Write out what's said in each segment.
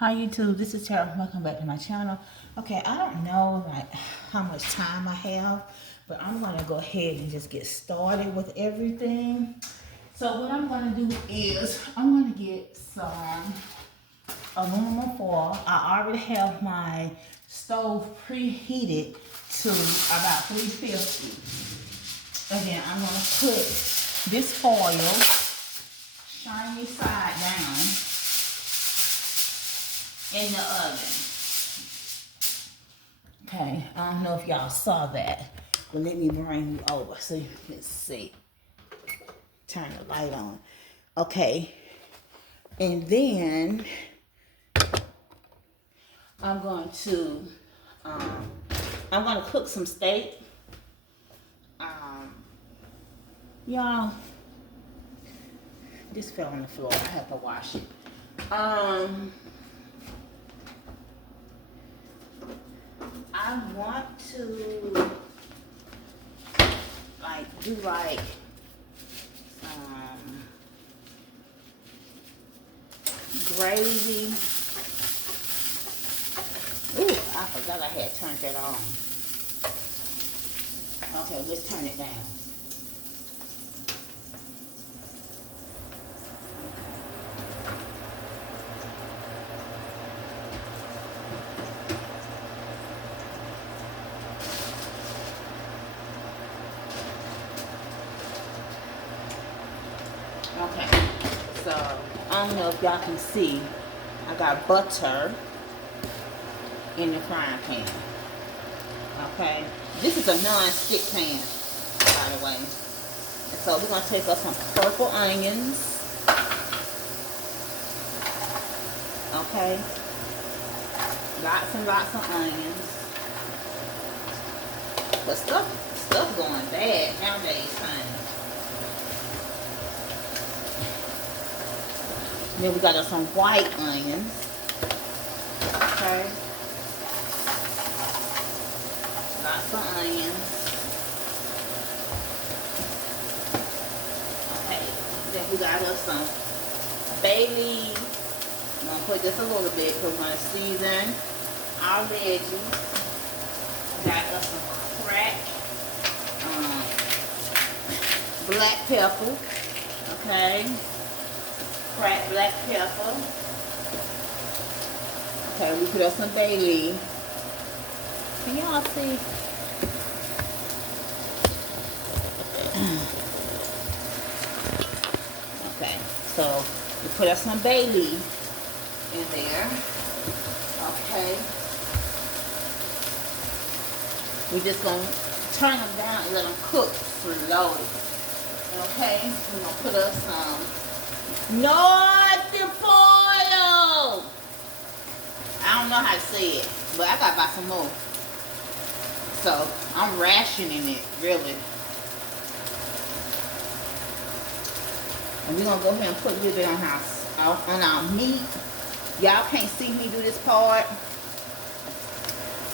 Hi YouTube, this is Tara. Welcome back to my channel. Okay, I don't know like how much time I have, but I'm gonna go ahead and just get started with everything. So what I'm gonna do is I'm gonna get some aluminum foil. I already have my stove preheated to about 350. And then I'm gonna put this foil shiny side down in the oven. Okay, I don't know if y'all saw that, but let me bring you over. So let's see. Turn the light on. Okay, and then I'm going to cook some steak. Y'all, this fell on the floor. I have to wash it. I want to do gravy. Ooh, I forgot I had turned that on. Okay, let's turn it down. Okay, so I don't know if y'all can see, I got butter in the frying pan. Okay, this is a non-stick pan, by the way. And so we're gonna take us some purple onions. Okay, lots and lots of onions. But stuff going bad nowadays, honey. Then we got us some white onions. Okay. Lots of onions. Okay. Then we got us some bay leaves. I'm going to put just a little bit because we're going to season our veggies. Got us some cracked black pepper. Okay. Cracked black pepper. Okay, we put up some bay leaf. Can y'all see? Okay, so we put up some bay leaf in there. Okay. We're just going to turn them down and let them cook slowly. Okay, we're going to put up some Northern foil. I don't know how to say it, but I gotta buy some more. So I'm rationing it, really. And we're gonna go ahead and put a little bit on our meat. Y'all can't see me do this part,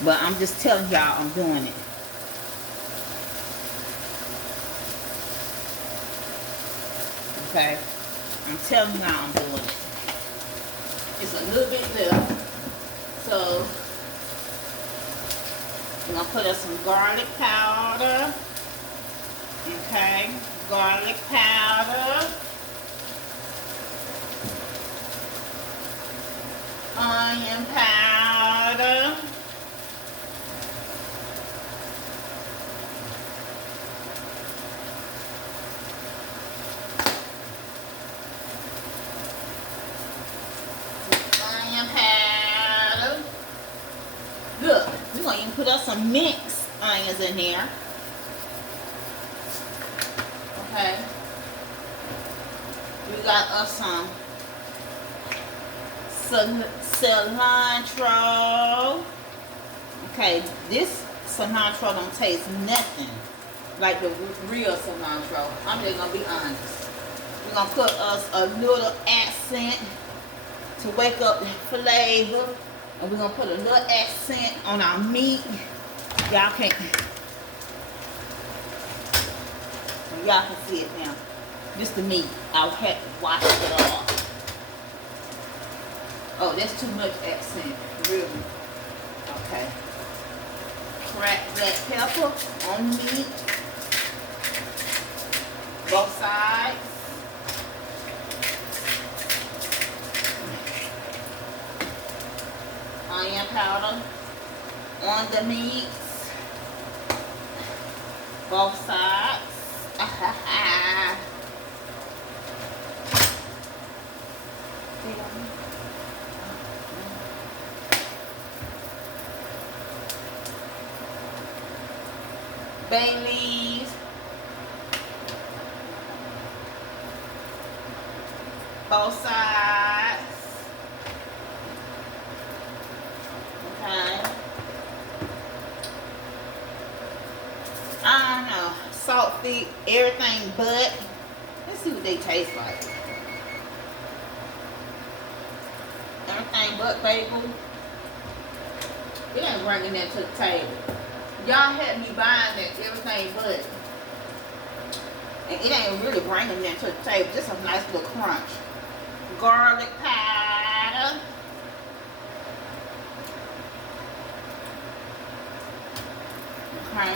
but I'm just telling y'all I'm doing it. Okay. I'm telling y'all I'm doing it. It's a little bit left. So, we're going to put us some garlic powder. Okay. Garlic powder. Onion powder. Look, we're going to even put up some mixed onions in here. Okay. We got us some cilantro. Okay, this cilantro don't taste nothing like the real cilantro. I'm just going to be honest. We're going to put us a little accent to wake up the flavor. And we're going to put a little accent on our meat. Y'all can't. Y'all can see it now. This the meat. I'll have to wash it off. Oh, that's too much accent, really. Okay. Cracked black pepper on meat. Both sides. Onion powder on the meat. Both sides. Bay leaves. Both sides. Okay. I don't know. Salt, thick, everything but. Let's see what they taste like. Everything but bagel. It ain't bringing that to the table. Y'all had me buying that everything but. And it ain't really bringing that to the table. Just a nice little crunch. Garlic powder. Okay.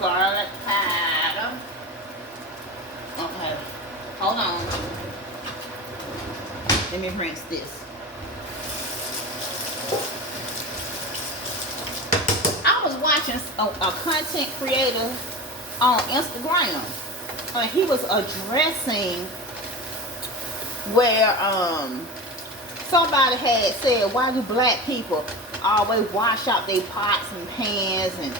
Garlic powder. Okay. Hold on. Let me rinse this. I was watching a content creator on Instagram. He was addressing where somebody had said, why do black people always wash out their pots and pans and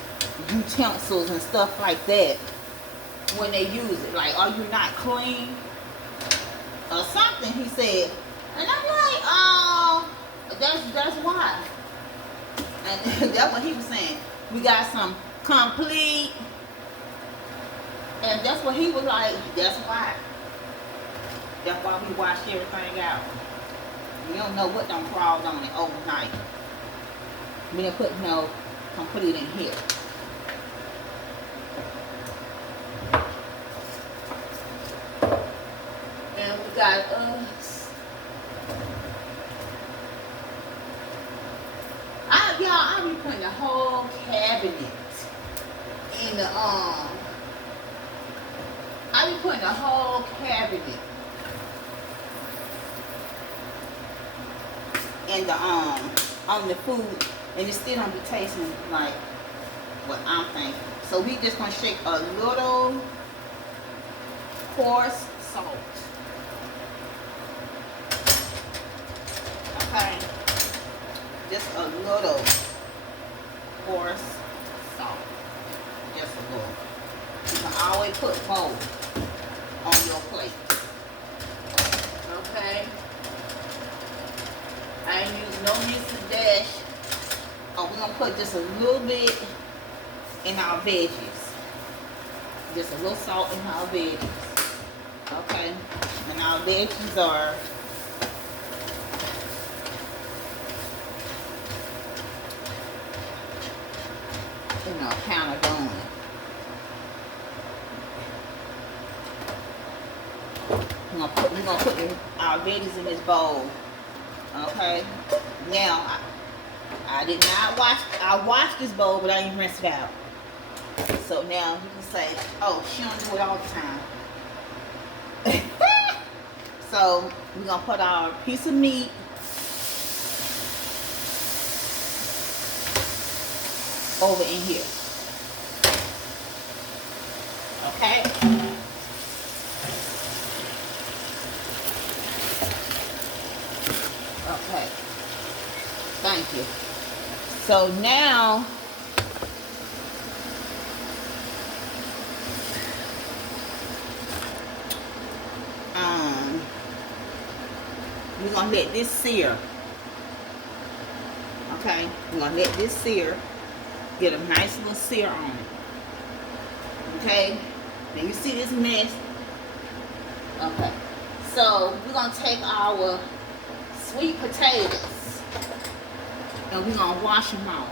utensils and stuff like that when they use it? Like, are you not clean? Or something, he said. And I'm like, that's why. And that's what he was saying. We got some complete. And that's what he was like, that's why. That's why we wash everything out. You don't know what done crawled on it overnight. We didn't put no complete in here. And we got us. I'll be putting the whole cabinet in the I be putting the whole cabinet in the on the food, and it still don't be tasting like what I'm thinking. So we just gonna shake a little coarse salt. Okay, just a little coarse salt, just a little. You can always put more on your plate. Okay. I ain't use no Mrs. Dash. Oh, we're gonna put just a little bit in our veggies. Just a little salt in our veggies. Okay. And our veggies are kind of done. We're gonna put our veggies in this bowl. Okay. Now I did not wash. I washed this bowl, but I didn't rinse it out. So now you can say, "Oh, she don't do it all the time." So we're gonna put our piece of meat over in here. Okay. Okay. Thank you. So now we're gonna let this sear. Okay, we're gonna let this sear, get a nice little sear on it. Okay, now you see this mess. Okay, so we're gonna take our sweet potatoes and we're gonna wash them off.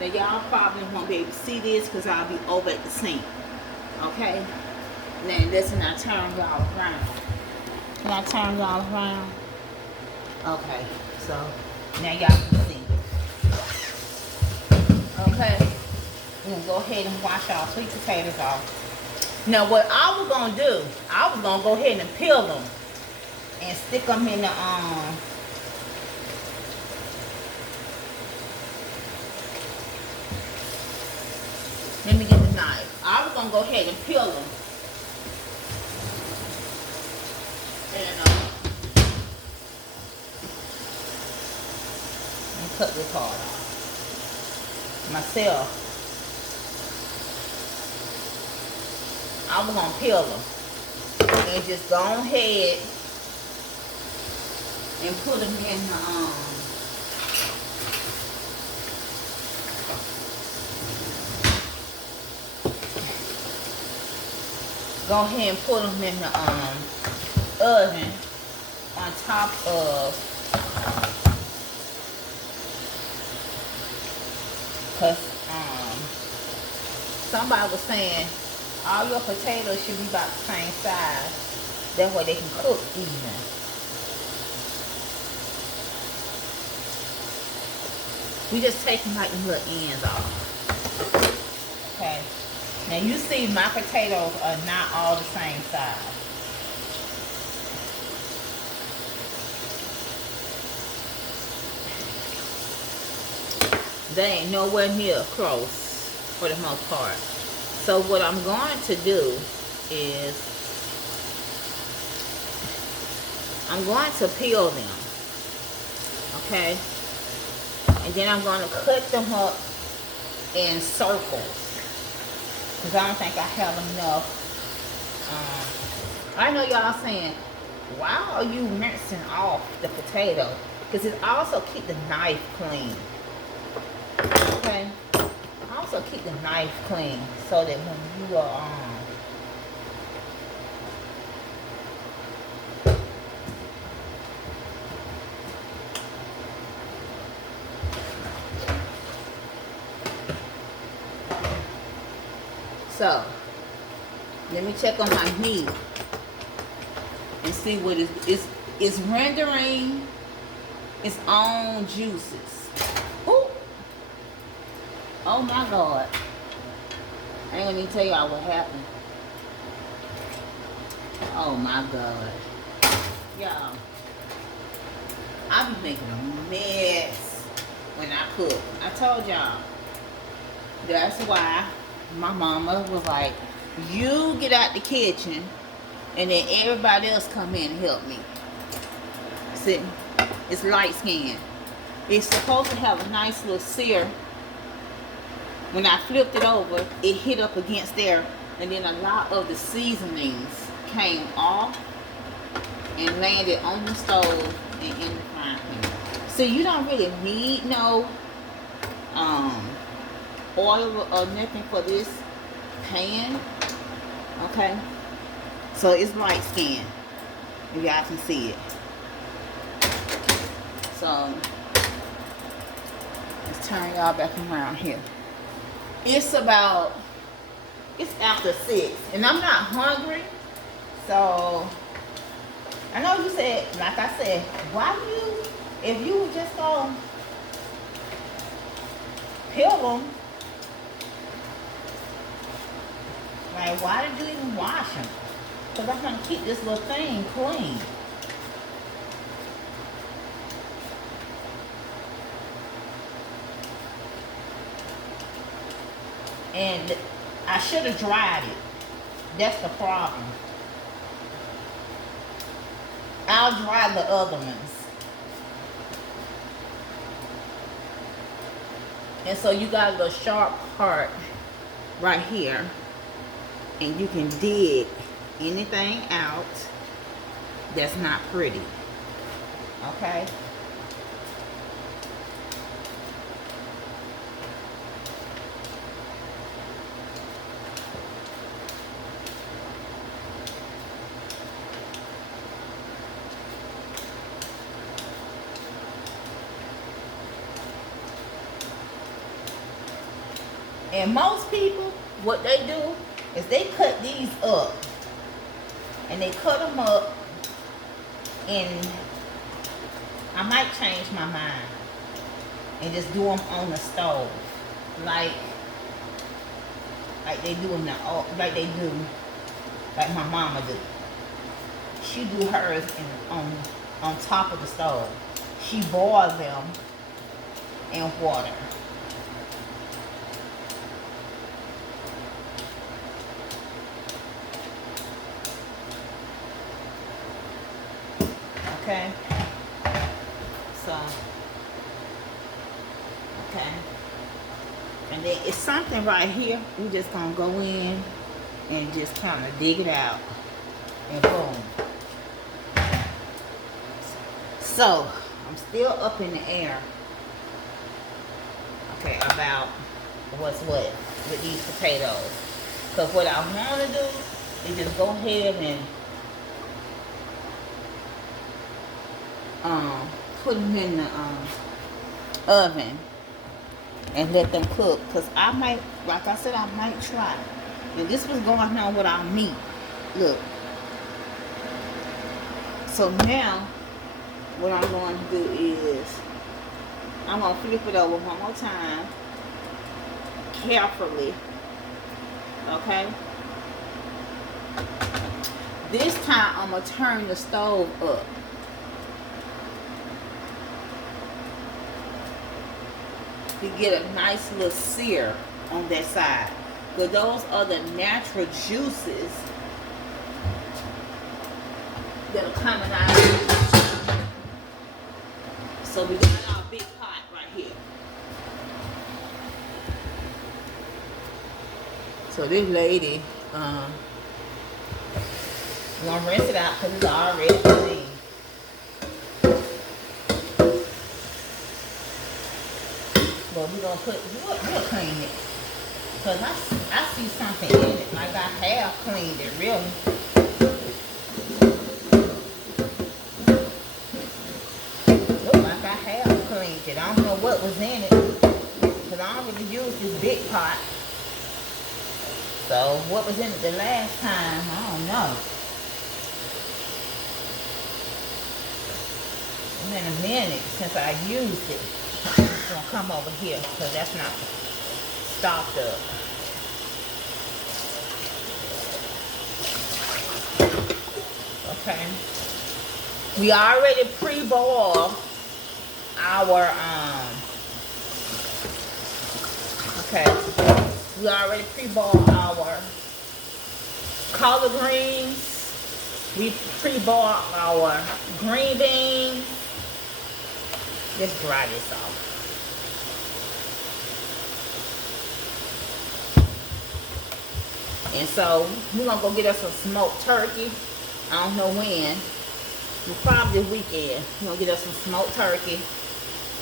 Now y'all probably won't be able to see this because I'll be over at the sink. Okay, Now listen, I turn y'all around. Can I turn y'all around? Okay, so now y'all can see. Okay, we're gonna go ahead and wash our sweet potatoes off. Now what I was gonna do, I was gonna go ahead and peel them and stick them in the let me get the knife. I was gonna go ahead and peel them and cut this part off myself. I was gonna peel them and just go ahead and put them in the go ahead and put them in the oven on top of, cause somebody was saying all your potatoes should be about the same size. That way they can cook even. We just taking like the little ends off. Okay. Now you see my potatoes are not all the same size. They ain't nowhere near close for the most part. So what I'm going to do is I'm going to peel them. Okay? And then I'm going to cut them up in circles. Because I don't think I have enough. I know y'all saying, why are you rinsing off the potato? Because it also keep the knife clean. Okay? Also keep the knife clean so that when you are so let me check on my meat and see what it's rendering its own juices. Ooh. Oh my God. I ain't gonna even tell y'all what happened. Oh my God. Y'all, I be making a mess when I cook. I told y'all. That's why my mama was like, you get out the kitchen and then everybody else come in and help me. See, it's light skin. It's supposed to have a nice little sear. When I flipped it over, it hit up against there, and then a lot of the seasonings came off and landed on the stove and in the frying pan. So you don't really need no oil or nothing for this pan. Okay, so it's light skin, if y'all can see it. So let's turn y'all back around here. It's after 6 and I'm not hungry, so I know you said, like I said, why if you would just go peel them, like why did you even wash them? Because I'm going to keep this little thing clean. And I should have dried it. That's the problem. I'll dry the other ones. And so you got a little sharp part right here. And you can dig anything out that's not pretty. Okay? And most people, what they do is they cut these up And they cut them up, and I might change my mind and just do them on the stove, like they do in the like my mama do. She do hers on top of the stove. She boils them in water. Okay. So, okay. And then it's something right here. We just gonna go in and just kind of dig it out, and boom. So I'm still up in the air. Okay, about what's what with these potatoes. Cause what I want to do is just go ahead and put them in the oven and let them cook. Cause I might, like I said, I might try. If this was going on with our meat, look. So now, what I'm going to do is, I'm going to flip it over one more time, carefully. Okay. This time, I'm going to turn the stove up. To get a nice little sear on that side. But those are the natural juices that are coming out of it. So we got our big pot right here. So this lady, I'm gonna rinse it out because it's already clean. But we're gonna we'll clean it. Because I see something in it. Like I have cleaned it, really. Look like I have cleaned it. I don't know what was in it. Because I don't really use this big pot. So what was in it the last time, I don't know. It's been a minute since I used it. I'm gonna come over here because that's not stopped up. Okay. We already pre-boiled our okay. We already pre-boiled our collard greens. We pre-boiled our green beans. Let's dry this off. And so we're gonna go get us some smoked turkey. I don't know when. Probably this weekend. We're gonna get us some smoked turkey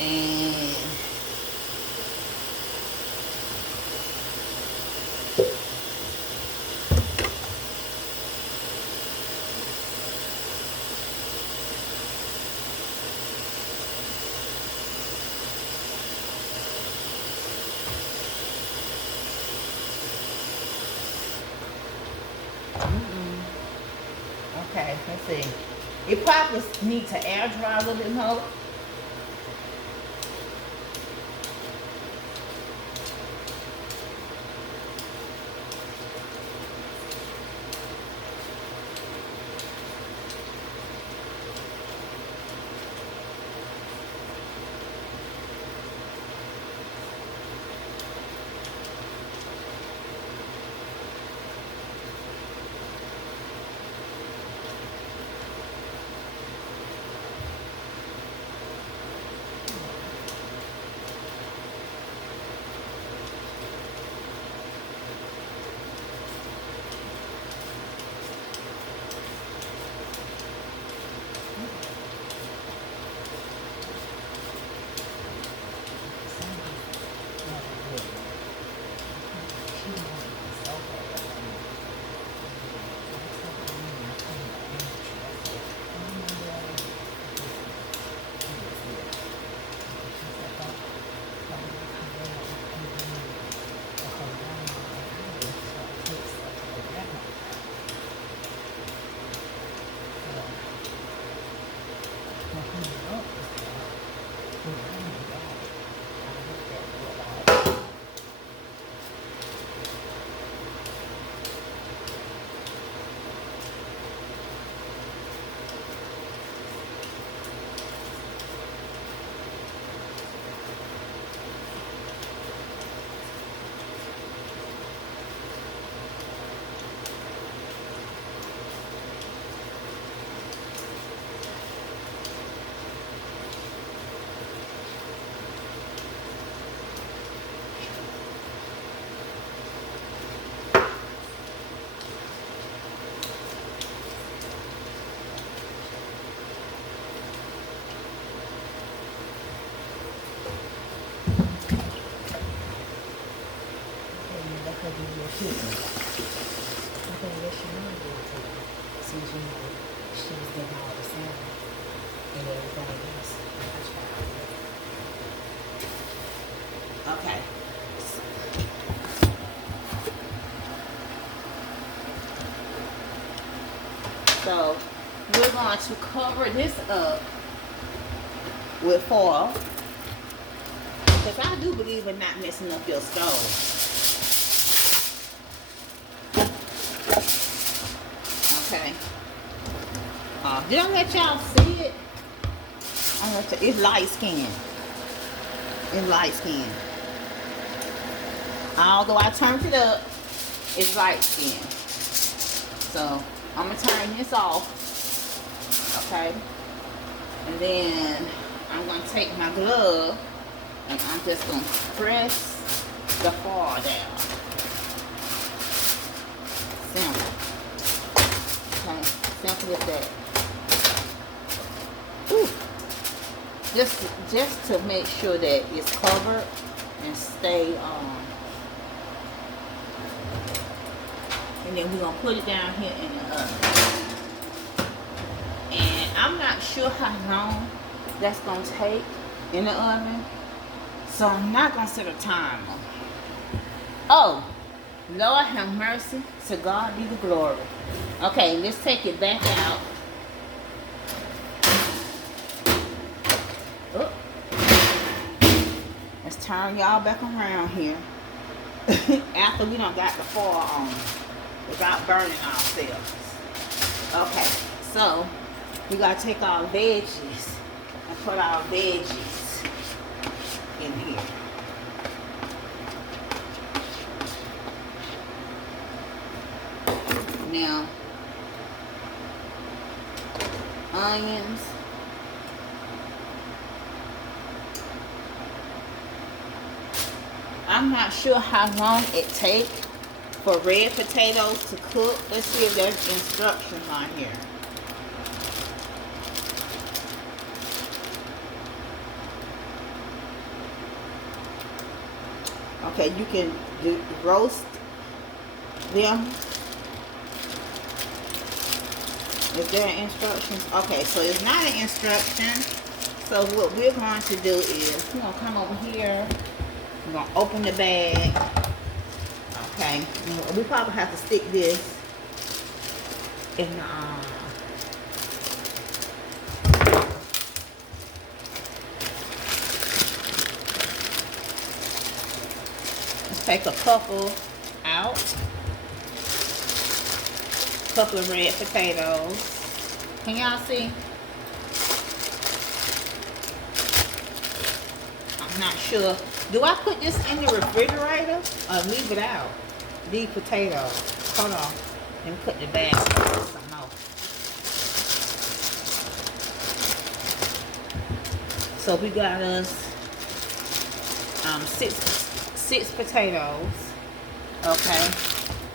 and okay, let's see. It probably needs to air dry a little bit more. Ooh, I ain't got it. I looked at it about it. Let her do your shit. Okay, let your mom do it too. Since you know she was getting all the sound and everything else. Okay. So we're going to cover this up with foil because I do believe in not messing up your stove. Okay. Did I let y'all see it? It's light skin. It's light skin. Although I turned it up, it's light skin. So I'm gonna turn this off. Okay. And then I'm gonna take my glove and I'm just gonna press the foil down. Simple. Okay, simple as that. Ooh. Just to make sure that it's covered and stay on. And then we're gonna put it down here in the oven. And I'm not sure how long that's gonna take in the oven, so I'm not gonna set a timer. Oh, Lord have mercy. To God be the glory. Okay, let's take it back out. Oh. Let's turn y'all back around here. After we done got the foil on without burning ourselves. Okay, so we gotta take our veggies and put our veggies in here. Now, onions. I'm not sure how long it takes for red potatoes to cook. Let's see if there's instructions on here. Okay, you can roast them. Is there instructions? Okay, so it's not an instruction. So what we're going to do is we're going to come over here. We're going to open the bag. Okay, we probably have to stick this in the let's take a couple out. Couple of red potatoes. Can y'all see? I'm not sure. Do I put this in the refrigerator or leave it out? These potatoes. Hold on. Let me put the bag some more. So we got us six potatoes. Okay.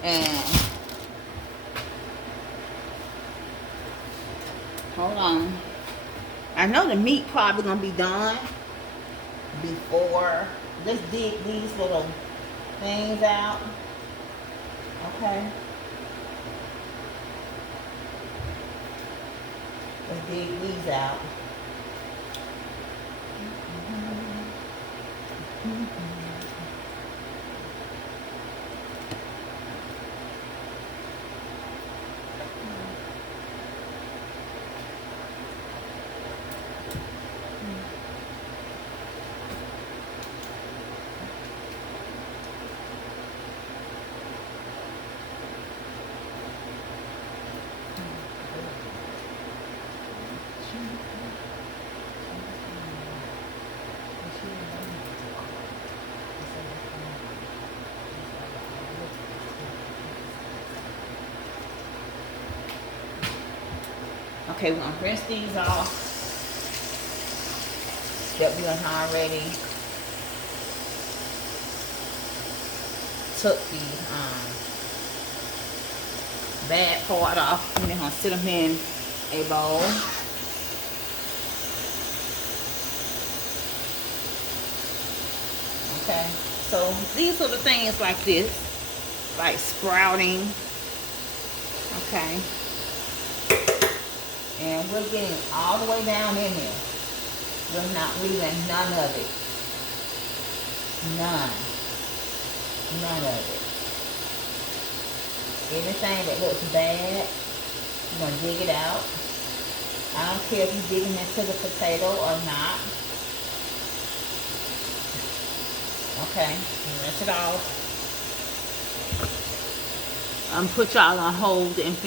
And hold on. I know the meat probably gonna be done before. Let's dig these little things out. Okay. Let's dig these out. Okay, we're gonna rinse these off that we done already took the bad part off. And then I'm gonna sit them in a bowl. Okay, so these are the things like this, like sprouting. Okay, and we're getting all the way down in here. We're not leaving none of it. None of it. Anything that looks bad, you're gonna dig it out. I don't care if you're digging into the potato or not. Okay, rinse it off. Put y'all on hold and finish.